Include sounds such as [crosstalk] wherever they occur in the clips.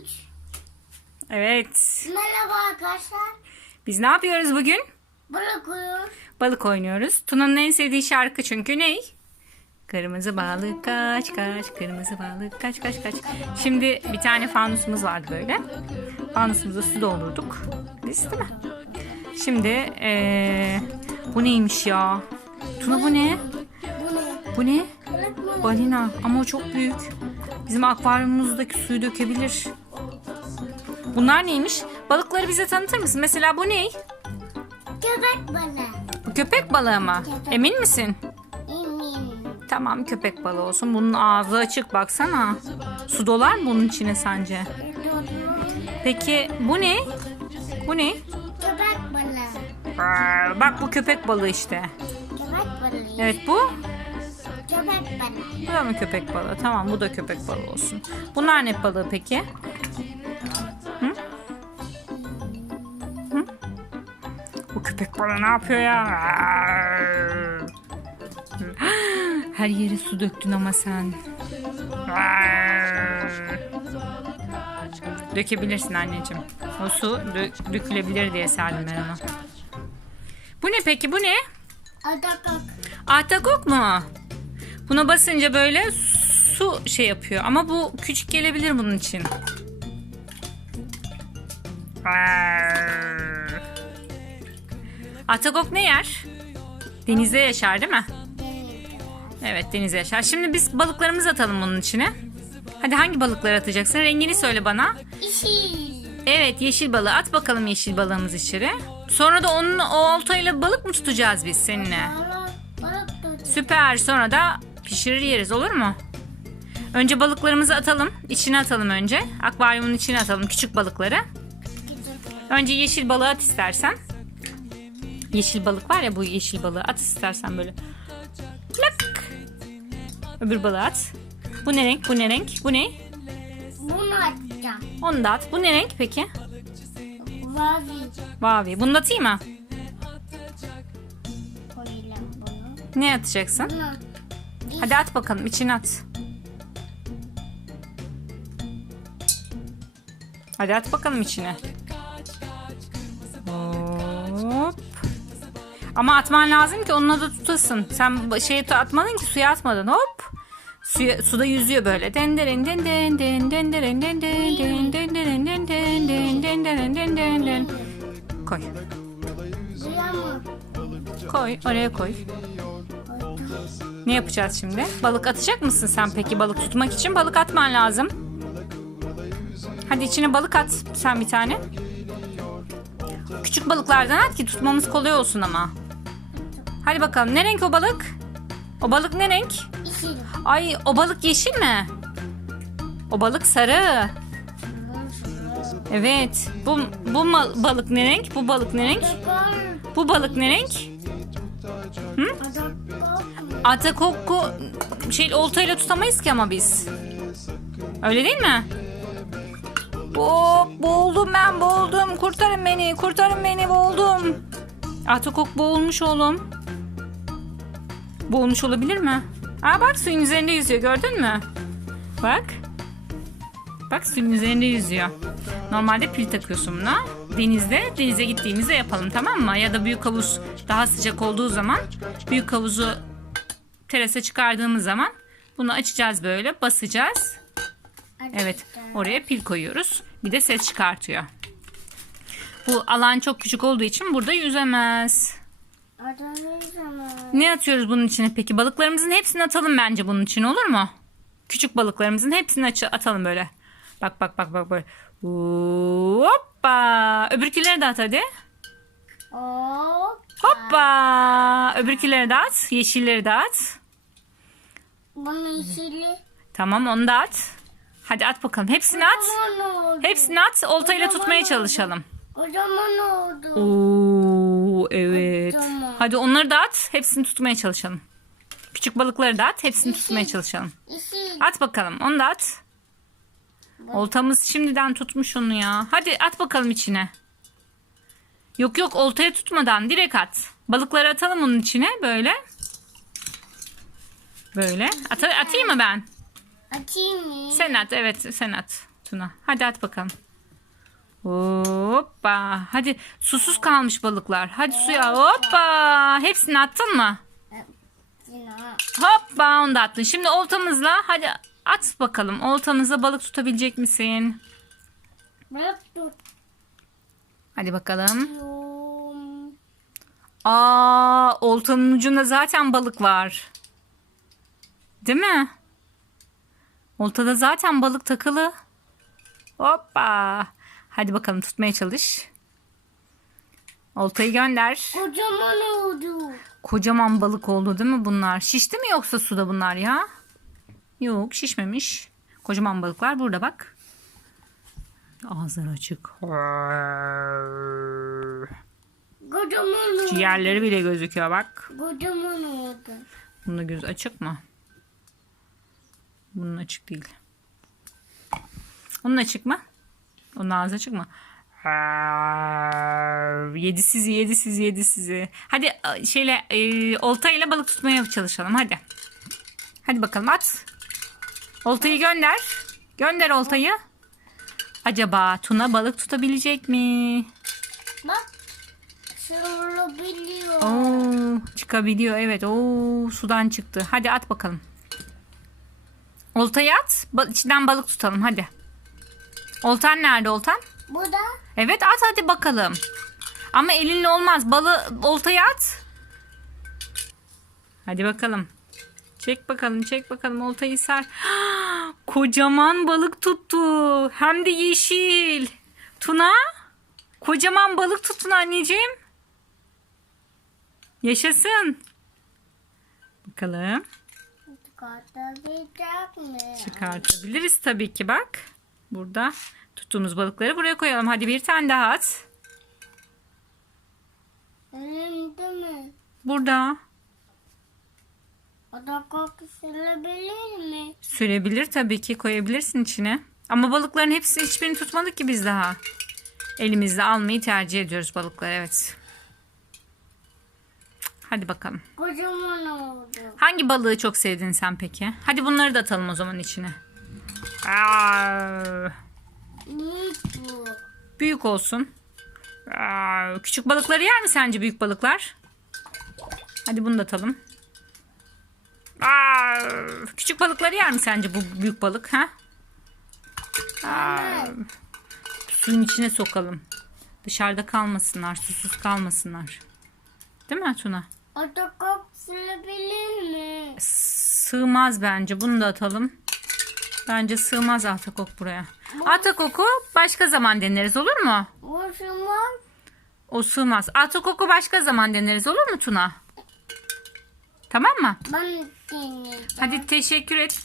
3. Evet. Merhaba arkadaşlar. Biz ne yapıyoruz bugün? Balık uyur. Balık oynuyoruz. Tuna'nın en sevdiği şarkı çünkü ne? Kırmızı balık kaç kaç, kırmızı balık kaç kaç kaç. Şimdi bir tane fanusumuz vardı böyle. Fanusumuza su doldurduk. Biz değil mi? Şimdi eee, bu neymiş ya? Tuna bu ne? Bu ne? Balina ama o çok büyük. Bizim akvaryumumuzdaki suyu dökebilir. Bunlar neymiş? Balıkları bize tanıtır mısın? Mesela bu ne? Köpek balığı. Bu köpek balığı mı? Köpek. Emin misin? Emin. Tamam köpek balığı olsun. Bunun ağzı açık baksana. Su dolar mı bunun içine sence? Peki bu ne? Bu ne? Köpek balığı. Aa, Bak bu köpek balığı işte. Köpek balığı. Evet bu. Köpek balığı. Bu da mı köpek balığı? Tamam bu da köpek balığı olsun. Bunlar ne balığı peki? Bu köpek balığı ne yapıyor ya? Her yere su döktün ama sen. Dökebilirsin anneciğim. O su dö- dökülebilir diye serdim ben ona. Bu ne peki bu ne? Adakak. Ahtapot mu? Buna basınca böyle su şey yapıyor. Ama bu küçük gelebilir bunun için. Ahtapot ne yer? Denizde yaşar değil mi? Evet denizde yaşar. Şimdi biz balıklarımızı atalım bunun içine. Hadi hangi balıkları atacaksın? Rengini söyle bana. İşi. Evet yeşil balığı at bakalım yeşil balığımız içeri. Sonra da onun o oltayla balık mı tutacağız biz seninle? Süper. Sonra da pişirir yeriz olur mu? Önce balıklarımızı atalım. İçine atalım önce. Akvaryumun içine atalım küçük balıkları. Önce yeşil balığı at istersen. Yeşil balık var ya bu yeşil balığı at istersen böyle. Lak. Öbür balığı at. Bu ne renk? Bu ne renk? Bu ne? Bunu atacağım. Onu da at. Bu ne renk peki? Mavi. Mavi. Bunu da atayım mı? Koyalım bunu. Ne atacaksın? Bunu. Hadi at bakalım içine at. Hadi at bakalım içine. Ama atman lazım ki onunla da tutasın. Sen şeye atmadın ki suya atmadın. Hop. Suya, suda yüzüyor böyle. Den deren den den den den deren den den den. Koy. Koy. Oraya koy. Ne yapacağız şimdi? Balık atacak mısın sen peki? Balık tutmak için balık atman lazım. Hadi içine balık at sen bir tane. Küçük balıklardan at ki tutmamız kolay olsun ama. Hadi bakalım. Ne renk o balık? O balık ne renk? İşi. Ay o balık yeşil mi? O balık sarı. Evet. Bu, bu balık ne renk? Bu balık ne renk? Bu balık ne renk? Adakak. Atakoku şey oltayla tutamayız ki ama biz. Öyle değil mi? Hop boğuldum ben boğuldum. Kurtarın beni kurtarın beni boğuldum. Atakok boğulmuş oğlum. Boğulmuş olabilir mi? Aa bak suyun üzerinde yüzüyor gördün mü? Bak. Bak suyun üzerinde yüzüyor. Normalde pil takıyorsun buna. Denizde, denize gittiğimizde yapalım tamam mı? Ya da büyük havuz daha sıcak olduğu zaman büyük havuzu terasa çıkardığımız zaman bunu açacağız böyle basacağız. Evet oraya pil koyuyoruz. Bir de ses çıkartıyor. Bu alan çok küçük olduğu için burada yüzemez. Ne atıyoruz bunun içine peki? Balıklarımızın hepsini atalım bence bunun için olur mu? Küçük balıklarımızın hepsini atalım böyle. Bak bak bak bak böyle. Hoppa. Öbürküleri de at hadi. Hop. Hoppa. Öbürküleri de at. Yeşilleri de at. Bunu işili. Tamam onu da at. Hadi at bakalım. Hepsini at. Hepsini at. Oltayla tutmaya çalışalım. Kocaman oldu. Oo evet. Hadi onları da at. Hepsini tutmaya çalışalım. Küçük balıkları da at. Hepsini tutmaya çalışalım. At bakalım. Onu da at. Oltamız şimdiden tutmuş onu ya. Hadi at bakalım içine. Yok yok oltaya tutmadan direkt at. Balıkları atalım onun içine böyle. Böyle. At atayım mı ben? Açayım mı? Sen at evet sen at. Tuna. Hadi at bakalım. Hoppa. Hadi susuz kalmış balıklar. Hadi suya. Hoppa. Hepsini attın mı? Hoppa onu da attın. Şimdi oltamızla hadi at bakalım. Oltanızla balık tutabilecek misin? Hadi bakalım. Aa, oltanın ucunda zaten balık var. Değil mi? Oltada zaten balık takılı. Hoppa. Hadi bakalım tutmaya çalış. Oltayı gönder. Kocaman oldu. Kocaman balık oldu değil mi bunlar? Şişti mi yoksa suda bunlar ya? Yok şişmemiş. Kocaman balıklar burada bak. Ağızları açık. Kocaman oldu. Ciğerleri bile gözüküyor bak. Kocaman oldu. Bunun göz açık mı? Bunun açık değil. Onun açık mı? Onun ağzı açık mı? Yedi sizi, yedi sizi, yedi sizi. Hadi e, şeyle e, oltayla balık tutmaya çalışalım hadi. Hadi bakalım at. Oltayı gönder. Gönder oltayı. Acaba Tuna balık tutabilecek mi? Bak. Sarılabiliyor. Oo, çıkabiliyor evet. Oo, sudan çıktı. Hadi at bakalım. Oltayı at. Ba- içinden balık tutalım hadi. Oltan nerede oltan? Bu da Evet at hadi bakalım. Ama elinle olmaz. Balı oltayı at. Hadi bakalım. Çek bakalım, çek bakalım oltayı sar. [gasps] Kocaman balık tuttu. Hem de yeşil. Tuna, kocaman balık tuttun anneciğim. Yaşasın. Bakalım. çıkartabilecek mi? Çıkartabiliriz tabii ki bak. Burada tuttuğumuz balıkları buraya koyalım. Hadi bir tane daha at. Elimde mi? Burada. O da kokuşulabilir mi? Sürebilir tabii ki koyabilirsin içine. Ama balıkların hepsi hiçbirini tutmadık ki biz daha. Elimizle almayı tercih ediyoruz balıkları evet. Hadi bakalım. Kocaman oldu. Hangi balığı çok sevdin sen peki? Hadi bunları da atalım o zaman içine. Aa. Büyük olsun. Aa, küçük balıkları yer mi sence büyük balıklar? Hadi bunu da atalım. Aa, küçük balıkları yer mi sence bu büyük balık ha? Aa, suyun içine sokalım. Dışarıda kalmasınlar, susuz kalmasınlar. Değil mi Tuna? O da kokuşulabilir mi? Sığmaz bence. Bunu da atalım. Bence sığmaz Atakok buraya. Atakok'u başka zaman deneriz olur mu? Boşumam. O sığmaz. Atakok'u başka zaman deneriz olur mu Tuna? Tamam mı? Ben deneyeceğim. Hadi teşekkür et.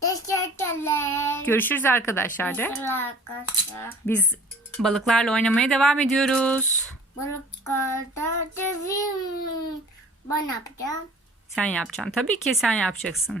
Teşekkürler. Görüşürüz arkadaşlar de. Arkadaşlar. Biz balıklarla oynamaya devam ediyoruz. Balıklarda devim. Ben yapacağım. Sen yapacaksın. Tabii ki sen yapacaksın.